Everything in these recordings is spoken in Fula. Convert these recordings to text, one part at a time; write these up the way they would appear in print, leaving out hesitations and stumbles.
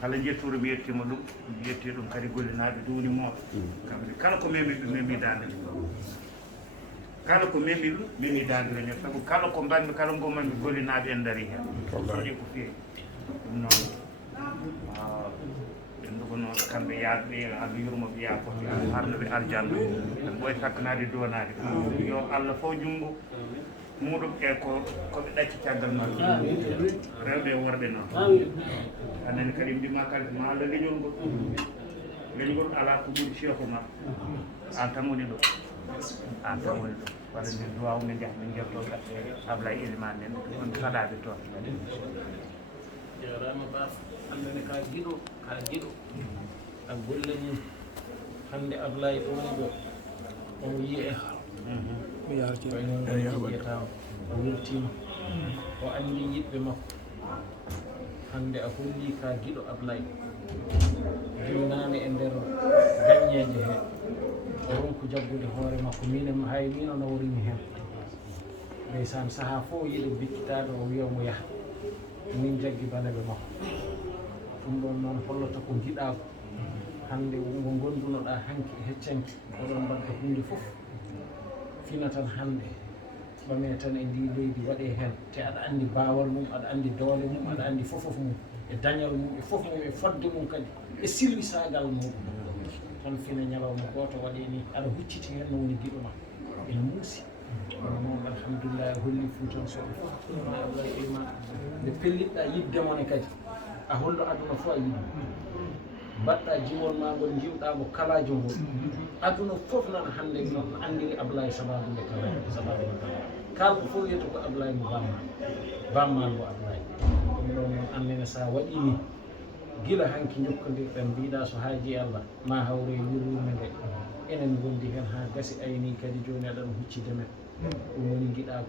kala jettuɗo mi yettima ɗum mi yetti ɗum kadi gollinaɓe duuni mooɓe kamɓe kala ko memi ɗum memi dande kala ko memi ɗum memi dande men sabu kala ko mbanmi kala gommanmi gollinaɓe en daari hen soƴi ko feewi ɗum noon ɓendugo noon kamɓe yaadɓe Allah yurmoɓe yafoɓe harnoɓe aljanna en ɓoye sakkanade donade yo Allah fo junggo muɗum e koɓe ɗacci caggal majje rewɓe e worɓe noon anani kadi mbima kadi ma Allah leñol ala ko ɓuuri cheikhu ma an tan woni ɗo an tan woni ɗo walla min duwaw min jaah min jettoɓe Ablaye Elimane en on saɗaɓe toon jarama baf andane ka giɗo a gollani hande Ablaye ɗo woni ɗo omo yiye yiyatama o weltima o andi yiɗɓe makko hande a holli ka giɗo Ablaye jumnane e nder gaññeje he o ronku jaggude hoore makko minen hay min o nawrimi hen ndeysan saaha fof yiɗe bikkitade o wiya mo yaha min jaggi banaɓe makko ɗum ɗon noon hollata ko giɗako hande ngo gondunoɗa hanki heccanki oɗon mbadda hunde foof fina tan hande ɓame tan e ndi leydi waɗe hen te aɗa andi bawal mum aɗa andi doole mum aɗa andi fofof mum e dañal mum e fof mum e fodde mum kadi e sillisagal mum tan fina ñalawma goto waɗe ni aɗa hucciti hen no woni giɗo ma ene muusi kono noon alhamdulillah a holli Fuutan soɓe fof ma Ablaye Elimane nde pelliɗɗa yiddemone kadi a hollo aduna fof a yiɗi mbaɗɗa jiwol ma ngol jiwɗamo kalajo ngol aduna fof nan hande noon andiri Ablaye sababude kala kalko fof wiyata ko Ablaye mo bammal mo Ablaye ɗum ɗon noon annene sa waɗini gila hanki jokkodirɗen mbiɗa so haaji Allah ma hawre yurwume nde enen gondi hen ha gasi ayni kadi joni aɗan huccide men ɗum woni giɗako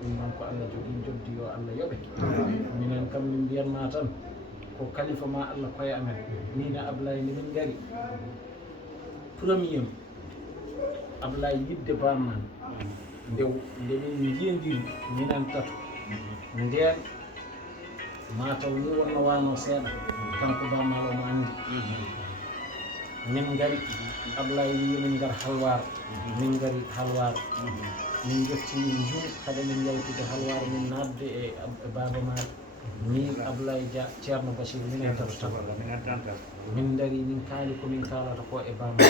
ɗum noon ko Allah jogui joddi yo Allah yoɓe minen kam min mbiyanma tan ko kalifa ma Allah koye amen min Ablaye nde min gari premier Ablaye yidde bamman nde min jiyodiri minen tato nden mataw ni wonno wano seeɗa kanko bammal omo andi min gari Ablaye wi min gar halwar min gari halwar min jetti min jum haɗa min yawtude halwar min nadde e baba maɗa min Ablaye Dia Ceerno Bachir minen tato tan min dari min kaali komin kalata ko e bammal